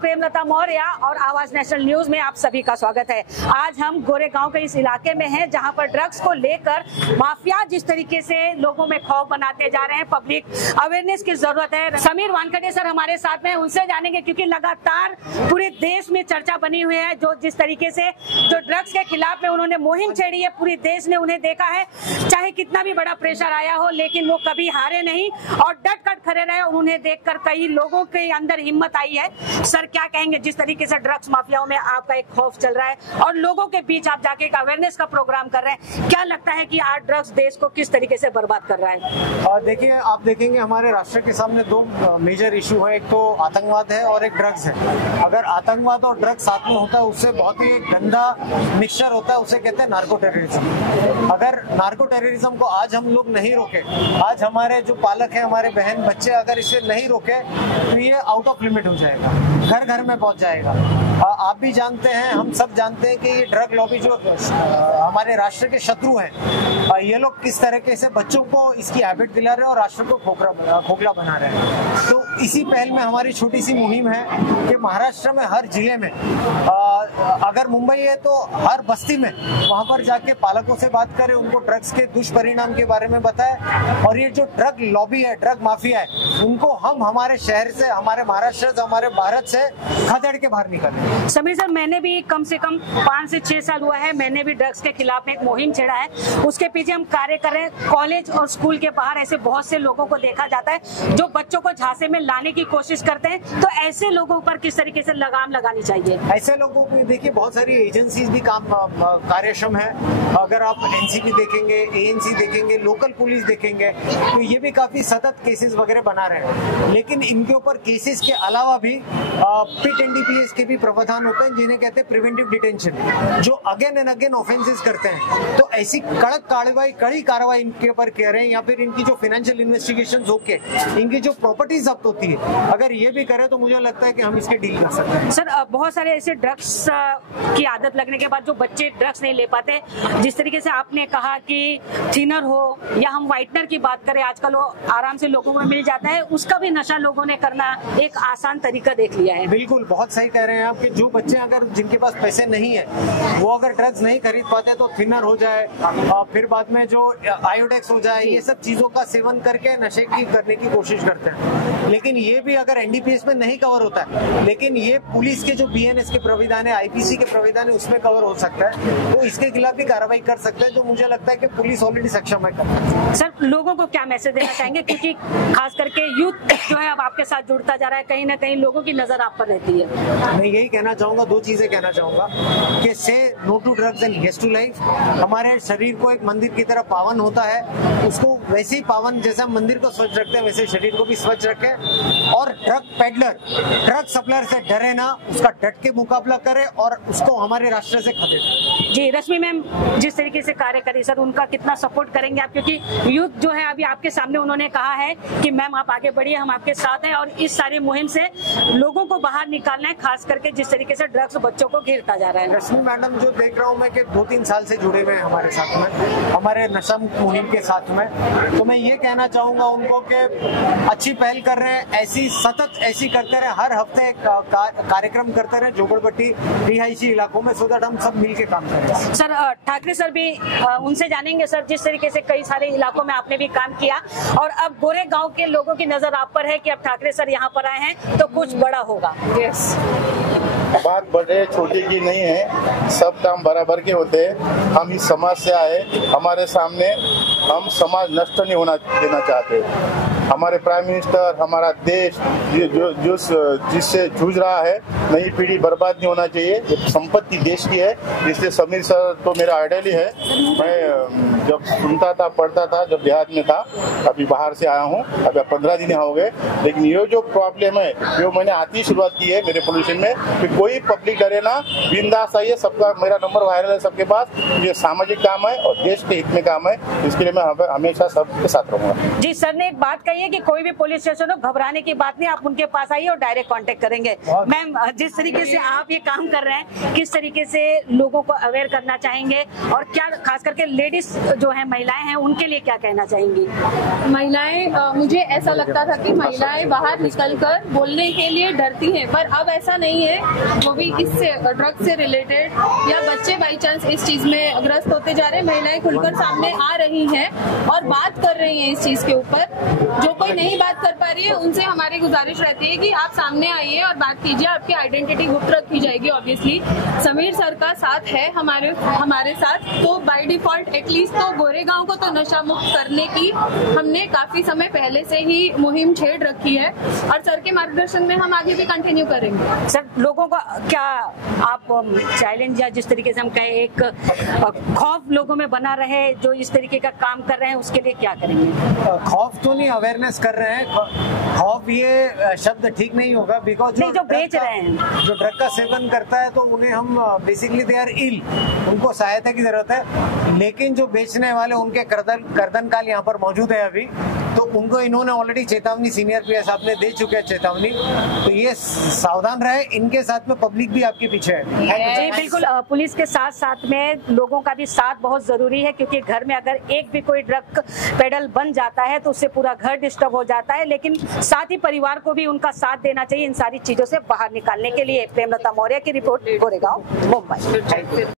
प्रेमलता मौर्य और आवाज national news में आप सभी का स्वागत है। आज हम गोरेगांव के इस इलाके में हैं जहां पर ड्रग्स को लेकर माफिया जिस तरीके से लोगों में खौफ बनाते जा रहे हैं, पब्लिक अवेयरनेस की जरूरत है। समीर वानखड़े सर हमारे साथ में, उनसे जानेंगे क्योंकि लगातार पूरे देश में चर्चा बनी हुई है। जो जिस तरीके से जो ड्रग्स के खिलाफ में उन्होंने मुहिम छेड़ी है, पूरे देश ने उन्हें देखा है, चाहे कितना भी बड़ा प्रेशर आया हो लेकिन वो कभी हारे नहीं और डट कर खड़े रहे। और उन्हें देखकर कई लोगों के अंदर हिम्मत आई है। सर क्या कहेंगे, जिस तरीके से ड्रग्स माफियाओं में आपका एक खौफ चल रहा है और लोगों के बीच आप जाके एक अवेयरनेस का प्रोग्राम कर रहे हैं, क्या लगता है कि आज ड्रग्स देश को किस तरीके से बर्बाद कर रहा है? देखिए, आप देखेंगे हमारे राष्ट्र के सामने दो मेजर इशू है। एक तो आतंकवाद है और एक ड्रग्स है। अगर आतंकवाद और ड्रग्स साथ में होता है उससे बहुत ही गंदा मिक्सचर होता है, उसे कहते हैं नार्को टेररिज्म। अगर नार्को टेररिज्म को आज हम लोग नहीं रोके, आज हमारे जो पालक है, हमारे बहन बच्चे अगर इसे नहीं रोके तो ये आउट ऑफ लिमिट हो जाएगा, घर घर में पहुंच जाएगा। आप भी जानते हैं, हम सब जानते हैं कि ये ड्रग लॉबी जो हमारे राष्ट्र के शत्रु हैं, ये लोग किस तरीके से बच्चों को इसकी हैबिट दिला रहे हैं और राष्ट्र को खोखला बना रहे हैं। तो इसी पहल में हमारी छोटी सी मुहिम है कि महाराष्ट्र में हर जिले में, अगर मुंबई है तो हर बस्ती में वहां पर जाके पालकों से बात करें, उनको ड्रग्स के दुष्परिणाम के बारे में बताएं और ये जो ड्रग लॉबी है, ड्रग माफिया है, उनको हम हमारे शहर से, हमारे महाराष्ट्र से, हमारे भारत से खदेड़ के बाहर निकालें। समीर सर, मैंने भी कम से कम 5 से 6 साल हुआ है, मैंने भी ड्रग्स के खिलाफ एक मुहिम छेड़ा है। उसके पीछे हम कार्य कर रहे हैं। कॉलेज और स्कूल के बाहर ऐसे बहुत से लोगों को देखा जाता है जो बच्चों को झांसे में लाने की कोशिश करते हैं। तो ऐसे लोगों पर किस तरीके से लगाम लगानी चाहिए? ऐसे लोगों को देखिए, बहुत सारी एजेंसीज भी काम कार्यक्षम है। अगर आप एनसीपी देखेंगे, एएनसी देखेंगे, लोकल पुलिस देखेंगे, तो ये भी काफी सतत केसेस वगैरह बना रहे हैं। लेकिन इनके ऊपर केसेस के अलावा भी पिट एनडीपीएस के भी प्रावधान होते हैं जिन्हें कहते हैं प्रिवेंटिव डिटेंशन, जो अगेन एंड अगेन ऑफेंसेस करते हैं। तो ऐसी कड़ी कार्रवाई इनके ऊपर करें या फिर इनकी जो फाइनेंशियल इन्वेस्टिगेशन होके इनकी जो प्रॉपर्टी जब्त होती है, अगर ये भी करें तो मुझे लगता है कि हम इसके डील कर सकते हैं। सर, बहुत सारे ऐसे ड्रग्स की आदत लगने के बाद जो बच्चे ड्रग्स नहीं ले पाते, जिस तरीके से आपने कहा कि थिनर हो या हम व्हाइटनर की बात करें, आजकल वो आराम से लोगों में मिल जाता है, उसका भी नशा लोगों ने करना एक आसान तरीका देख लिया है। बिल्कुल, बहुत सही कह रहे हैं आप कि जो बच्चे अगर जिनके पास पैसे नहीं है वो अगर ड्रग्स नहीं खरीद पाते तो थिनर हो जाए, फिर बाद में जो आयोडेक्स हो जाए, ये सब चीजों का सेवन करके नशे की करने की कोशिश करते हैं। लेकिन ये भी अगर एनडीपीएस में नहीं कवर होता है, लेकिन ये पुलिस के जो बीएनएस के प्राविधान है, आईपीसी के प्राविधान है, उसमें कवर हो सकता है। तो इसके खिलाफ भी कार्रवाई कर सकते हैं, जो मुझे लगता है कि पुलिस ऑलरेडी सक्षम है। सर, लोगों को क्या मैसेज देना चाहेंगे, क्योंकि खास करके यूथ जो है अब आपके साथ जुड़ता जा रहा है, कहीं ना कहीं लोगों की नजर आप पर रहती है? मैं यही कहना चाहूंगा, दो चीजें कहना चाहूंगा कि say no to drugs and yes to life. हमारे शरीर को एक मंदिर की तरह पावन होता है, उसको वैसे ही पावन, जैसे हम मंदिर को स्वच्छ रखते हैं वैसे शरीर को भी स्वच्छ रखें। और ड्रग पेडलर, ड्रग सप्लायर से डरे ना, उसका डट के मुकाबला करे और उसको हमारे राष्ट्र से खदेड़े। जी, रश्मि मैम जिस तरीके से कार्य करी, सर उनका कितना सपोर्ट करेंगे आप, क्योंकि यूथ जो है अभी आपके सामने उन्होंने कहा है कि मैम आप आगे बढ़िए, हम आपके साथ हैं और इस सारी मुहिम से लोगों को बाहर निकालना है, खास करके जिस तरीके से ड्रग्स बच्चों को घेरता जा रहा है। रश्मि मैडम, जो देख रहा हूँ मैं कि 2-3 साल से जुड़े हुए हैं हमारे साथ में, हमारे नशा मुहिम के साथ में, तो मैं ये कहना चाहूंगा उनको कि अच्छी पहल कर रहे हैं, ऐसी सतत ऐसी करते रहे, हर हफ्ते कार्यक्रम करते रहे झोपड़पट्टी रिहायशी इलाकों में, सो दैट हम सब मिलकर काम करें। सर, ठाकरे सर भी उनसे जानेंगे। सर, जिस तरीके से कई सारे इलाकों में आपने भी काम किया और अब गोरेगांव के लोगों की नजर आप पर है कि अब ठाकरे सर यहाँ पर आए हैं तो कुछ बड़ा होगा। यस, बात बड़े छोटे की नहीं है, सब काम बराबर के होते हैं। हम इस समाज से आए, हमारे सामने हम समाज नष्ट नहीं होना देना चाहते। हमारे प्राइम मिनिस्टर, हमारा देश जिससे जूझ रहा है, नई पीढ़ी बर्बाद नहीं होना चाहिए। ये संपत्ति देश की है, इसलिए समीर सर तो मेरा आइडल ही है। मैं जब सुनता था, पढ़ता था, जब देहात में था, अभी बाहर से आया हूँ, अभी 15 दिन हो गए, लेकिन ये जो प्रॉब्लम है जो मैंने आती ही शुरुआत की है मेरे पोल्यूशन में कि कोई पब्लिक डरे ना, बिंदास आइए, सबका मेरा नंबर वायरल है सबके पास। ये सामाजिक काम है और देश के हित में काम है, इसके लिए मैं हमेशा सबके साथ रहूंगा। जी, सर ने एक बात कही चाहिए कि कोई भी पुलिस स्टेशन हो, घबराने की बात नहीं, आप उनके पास आइए और डायरेक्ट कांटेक्ट करेंगे। मैम, जिस तरीके से आप ये काम कर रहे हैं, किस तरीके से लोगों को अवेयर करना चाहेंगे और क्या खास करके लेडीज जो है, महिलाएं हैं, उनके लिए क्या कहना चाहेंगी? महिलाएं, मुझे ऐसा लगता था कि महिलाएं बाहर निकलकर बोलने के लिए डरती हैं, पर अब ऐसा नहीं है। वो भी इससे ड्रग्स से रिलेटेड या बच्चे बाई चांस इस चीज में ग्रस्त होते जा रहे हैं, महिलाएं खुलकर सामने आ रही हैं और बात कर रही हैं इस चीज के ऊपर। जो कोई नहीं बात कर पा रही है, उनसे हमारी गुजारिश रहती है कि आप सामने आइए और बात कीजिए। आपकी आइडेंटिटी गुप्त रखी जाएगी। ऑब्वियसली समीर सर का साथ है हमारे साथ, तो बाय डिफॉल्ट एटलीस्ट तो गोरेगांव को तो नशा मुक्त करने की हमने काफी समय पहले से ही मुहिम छेड़ रखी है और सर के मार्गदर्शन में हम आगे भी कंटिन्यू करेंगे। सर, लोगों का क्या आप चैलेंज या जिस तरीके से हम कहें एक खौफ लोगों में बना रहे जो इस तरीके का काम कर रहे हैं, उसके लिए क्या करेंगे? खौफ तो नहीं, अवेयरनेस कर रहे हैं। खौफ ये शब्द ठीक नहीं होगा, बिकॉज जो बेच रहे हैं, जो ड्रग का सेवन करता है, तो उन्हें हम बेसिकली दे आर इल, उनको सहायता की जरूरत है। लेकिन जो बेचने वाले, उनके गर्दन काल यहाँ पर मौजूद है अभी, तो उनको इन्होंने ऑलरेडी चेतावनी, सीनियर पीएस साहब ने दे चुके हैं चेतावनी, तो ये सावधान रहे। इनके साथ में पब्लिक भी आपके पीछे है। जी बिल्कुल, पुलिस के साथ साथ में लोगों का भी साथ बहुत जरूरी है, क्योंकि घर में अगर एक भी कोई ड्रग पेडल बन जाता है तो उससे पूरा घर डिस्टर्ब हो जाता है। लेकिन साथ ही परिवार को भी उनका साथ देना चाहिए इन सारी चीजों से बाहर निकालने के लिए। प्रेमलता मौर्य की रिपोर्ट, गोरेगांव, मुंबई।